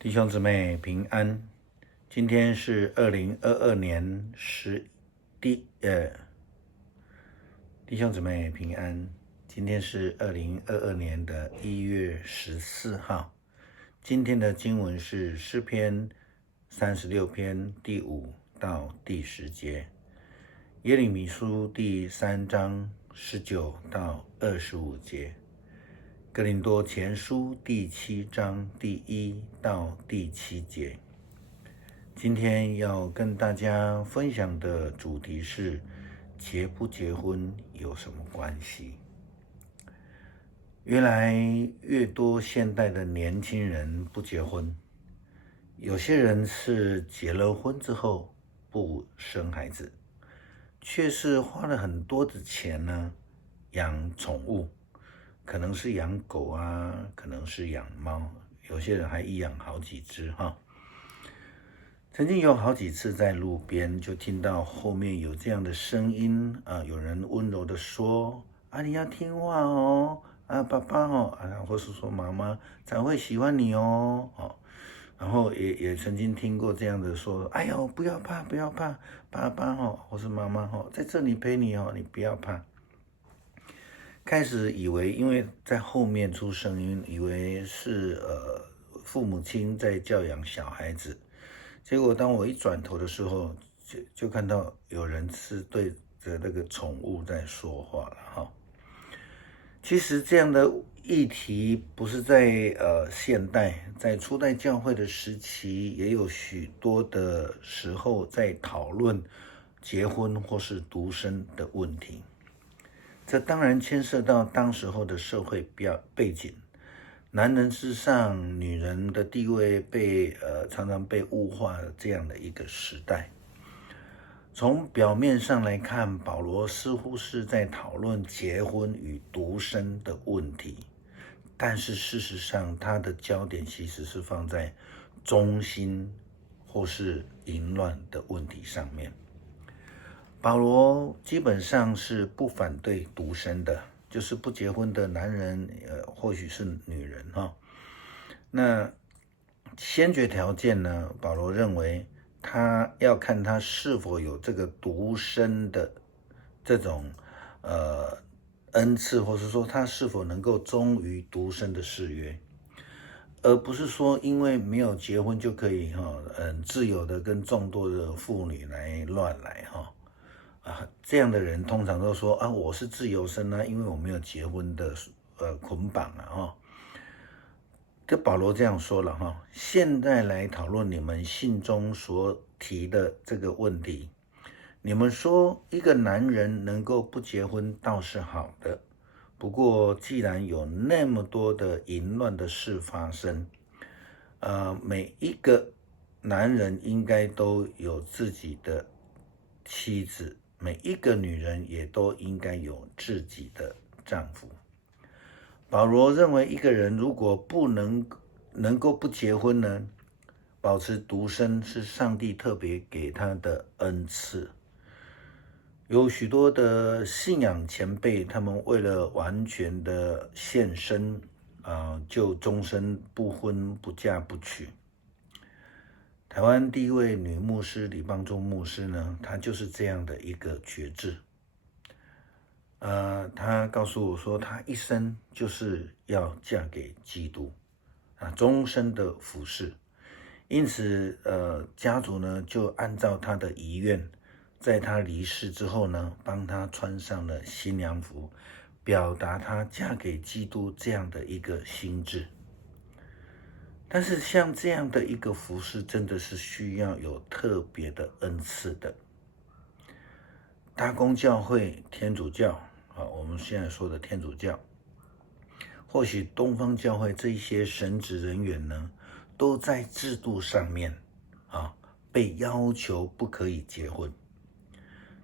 弟兄姊妹平安，今天是2022年弟兄姊妹平安，今天是2022年的1月14号。今天的经文是诗篇36篇第5到第10节，耶利米书第3章19到25节，哥林多前书第7章第1到第7节。今天要跟大家分享的主题是结不结婚有什么关系？越来越多现代的年轻人不结婚，有些人是结了婚之后不生孩子，却是花了很多的钱呢养宠物，可能是养狗啊，可能是养猫，有些人还一养好几只哈。曾经有好几次在路边就听到后面有这样的声音有人温柔的说你要听话哦，爸爸哦，或是说妈妈才会喜欢你哦。然后也曾经听过这样的说，哎呦不要怕不要怕，爸爸或是妈妈在这里陪你你不要怕。开始以为因为在后面出声音，以为是父母亲在教养小孩子，结果当我一转头的时候，就看到有人是对着那个宠物在说话了哈。其实这样的议题不是在现代，在初代教会的时期，也有许多的时候在讨论结婚或是独身的问题。这当然牵涉到当时候的社会背景，男人至上，女人的地位常常被物化这样的一个时代。从表面上来看，保罗似乎是在讨论结婚与独身的问题，但是事实上他的焦点其实是放在忠心或是淫乱的问题上面。保罗基本上是不反对独身的，就是不结婚的男人或许是女人那先决条件呢，保罗认为他要看他是否有这个独身的这种恩赐，或是说他是否能够忠于独身的誓约，而不是说因为没有结婚就可以自由的跟众多的妇女来乱来这样的人通常都说我是自由身因为我没有结婚的捆绑这保罗这样说了现在来讨论你们信中所提的这个问题。你们说一个男人能够不结婚倒是好的，不过既然有那么多的淫乱的事发生，每一个男人应该都有自己的妻子，每一个女人也都应该有自己的丈夫。保罗认为一个人如果能够不结婚呢，保持独身是上帝特别给他的恩赐。有许多的信仰前辈，他们为了完全的献身就终身不婚不嫁不娶。台湾第一位女牧师李邦忠牧师呢，她就是这样的一个决志。她告诉我说，她一生就是要嫁给基督终身的服侍。因此家族呢就按照她的遗愿，在她离世之后呢，帮她穿上了新娘服，表达她嫁给基督这样的一个心志。但是像这样的一个服事，真的是需要有特别的恩赐的。大公教会、天主教我们现在说的天主教，或许东方教会这一些神职人员呢，都在制度上面被要求不可以结婚。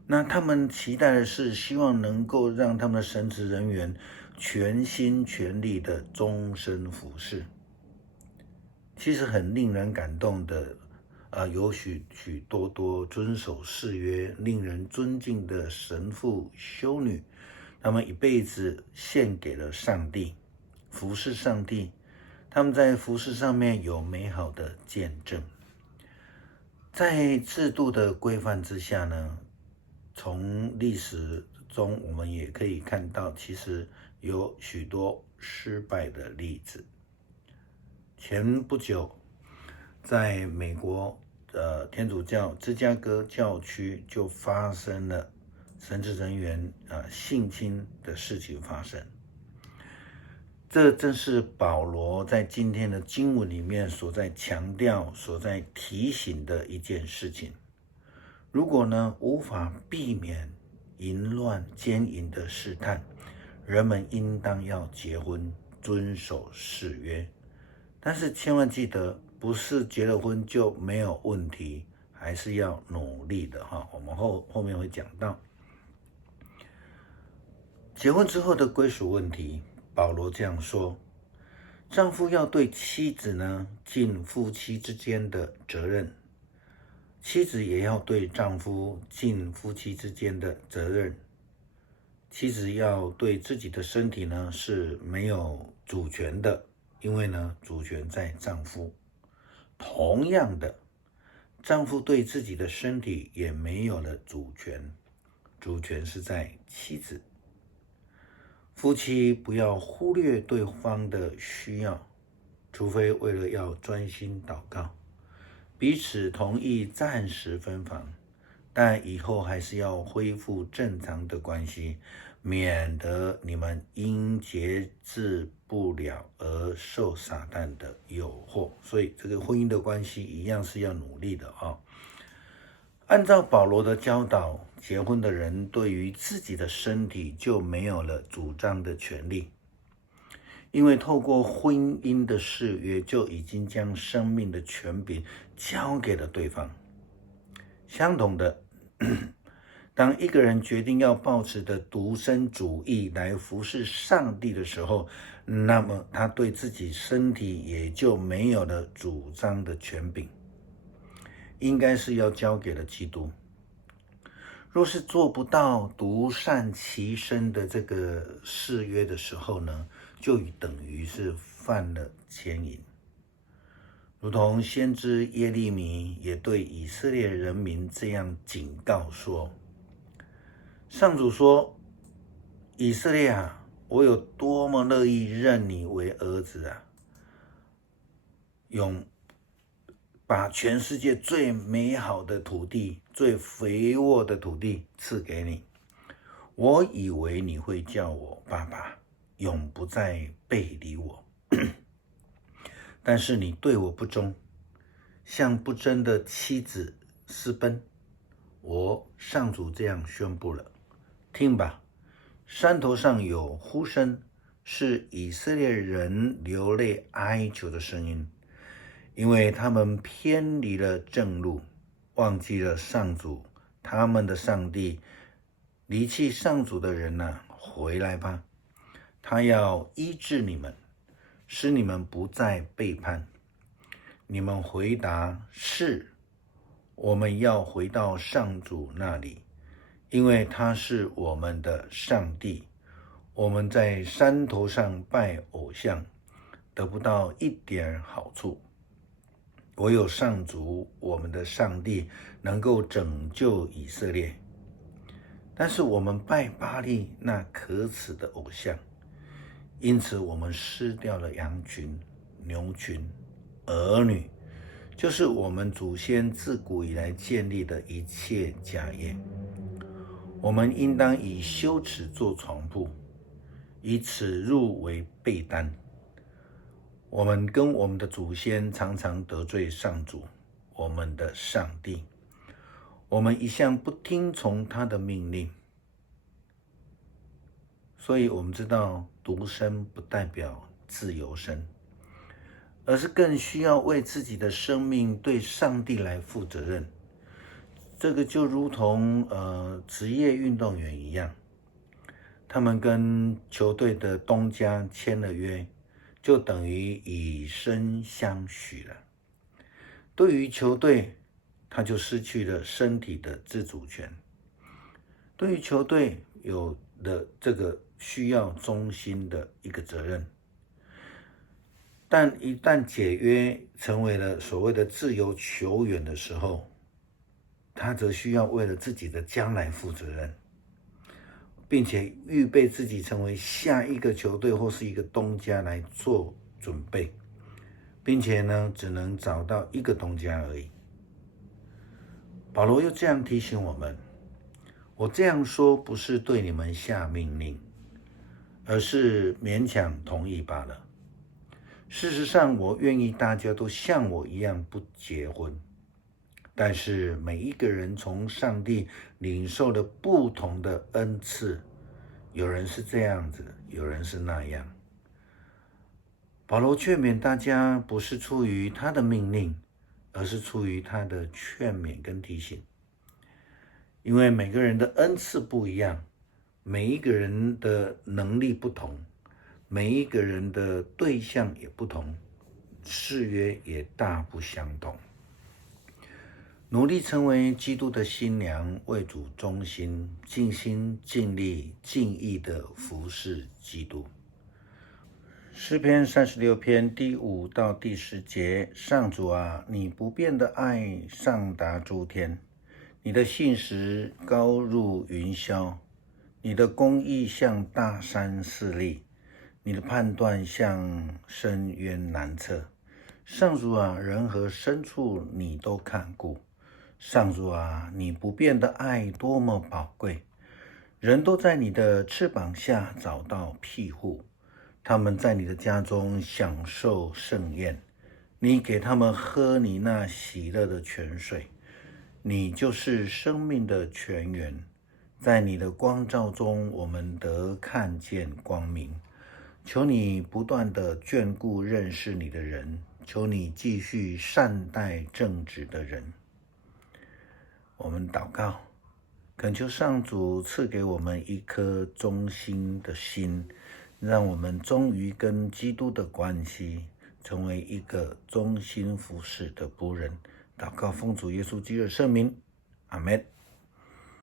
那他们期待的是希望能够让他们的神职人员全心全力的终身服事。其实很令人感动的有许多遵守誓约、令人尊敬的神父、修女，他们一辈子献给了上帝，服侍上帝，他们在服事上面有美好的见证。在制度的规范之下呢，从历史中我们也可以看到，其实有许多失败的例子。前不久，在美国天主教芝加哥教区就发生了神职人员性侵的事情发生。这正是保罗在今天的经文里面所在强调、所在提醒的一件事情。如果呢无法避免淫乱奸淫的试探，人们应当要结婚，遵守誓约。但是千万记得，不是结了婚就没有问题，还是要努力的哈。我们后面会讲到结婚之后的归属问题。保罗这样说：丈夫要对妻子呢尽夫妻之间的责任，妻子也要对丈夫尽夫妻之间的责任。妻子要对自己的身体呢是没有主权的，因为呢主权在丈夫。同样的，丈夫对自己的身体也没有了主权，主权是在妻子。夫妻不要忽略对方的需要，除非为了要专心祷告，彼此同意暂时分房，但以后还是要恢复正常的关系，免得你们因节制不了而受撒旦的诱惑。所以这个婚姻的关系一样是要努力的啊。按照保罗的教导，结婚的人对于自己的身体就没有了主张的权利，因为透过婚姻的誓约就已经将生命的权柄交给了对方。相同的，当一个人决定要抱持的独身主义来服侍上帝的时候，那么他对自己身体也就没有了主张的权柄，应该是要交给了基督。若是做不到独善其身的这个誓约的时候呢，就等于是犯了奸淫。如同先知耶利米也对以色列人民这样警告说：上主说，以色列啊，我有多么乐意认你为儿子啊，把全世界最美好的土地、最肥沃的土地赐给你。我以为你会叫我爸爸，永不再背离我。但是你对我不忠，向不贞的妻子私奔。我上主这样宣布了，听吧，山头上有呼声，是以色列人流泪哀求的声音。因为他们偏离了正路，忘记了上主，他们的上帝。离弃上主的人啊，回来吧，他要医治你们，使你们不再背叛。你们回答是，我们要回到上主那里，因为他是我们的上帝。我们在山头上拜偶像，得不到一点好处。唯有上主我们的上帝能够拯救以色列，但是我们拜巴力那可耻的偶像，因此我们失掉了羊群、牛群、儿女，就是我们祖先自古以来建立的一切家业。我们应当以羞耻做床铺，以耻辱为被单。我们跟我们的祖先常常得罪上主，我们的上帝。我们一向不听从他的命令，所以我们知道独身不代表自由身，而是更需要为自己的生命对上帝来负责任。这个就如同职业运动员一样，他们跟球队的东家签了约，就等于以身相许了。对于球队，他就失去了身体的自主权。对于球队有了这个需要忠心的一个责任。但一旦解约成为了所谓的自由球员的时候，他则需要为了自己的将来负责任，并且预备自己成为下一个球队或是一个东家来做准备，并且呢，只能找到一个东家而已。保罗又这样提醒我们，我这样说不是对你们下命令，而是勉强同意罢了。事实上，我愿意大家都像我一样不结婚，但是每一个人从上帝领受了不同的恩赐，有人是这样子，有人是那样。保罗劝勉大家不是出于他的命令，而是出于他的劝勉跟提醒。因为每个人的恩赐不一样，每一个人的能力不同，每一个人的对象也不同，誓约也大不相同。努力成为基督的新娘，为主忠心，尽心尽力尽意的服侍基督。诗篇36篇第5到第10节，上主啊，你不变的爱上达诸天，你的信实高入云霄，你的公义像大山势立，你的判断像深渊难测。上主啊，人和牲畜你都看顾。上主啊，你不变的爱多么宝贵！人都在你的翅膀下找到庇护，他们在你的家中享受盛宴。你给他们喝你那喜乐的泉水，你就是生命的泉源。在你的光照中，我们得看见光明。求你不断的眷顾认识你的人，求你继续善待正直的人。我们祷告，恳求上主赐给我们一颗忠心的心，让我们忠于跟基督的关系，成为一个忠心服侍的仆人。祷告奉主耶稣基督的圣名，阿们。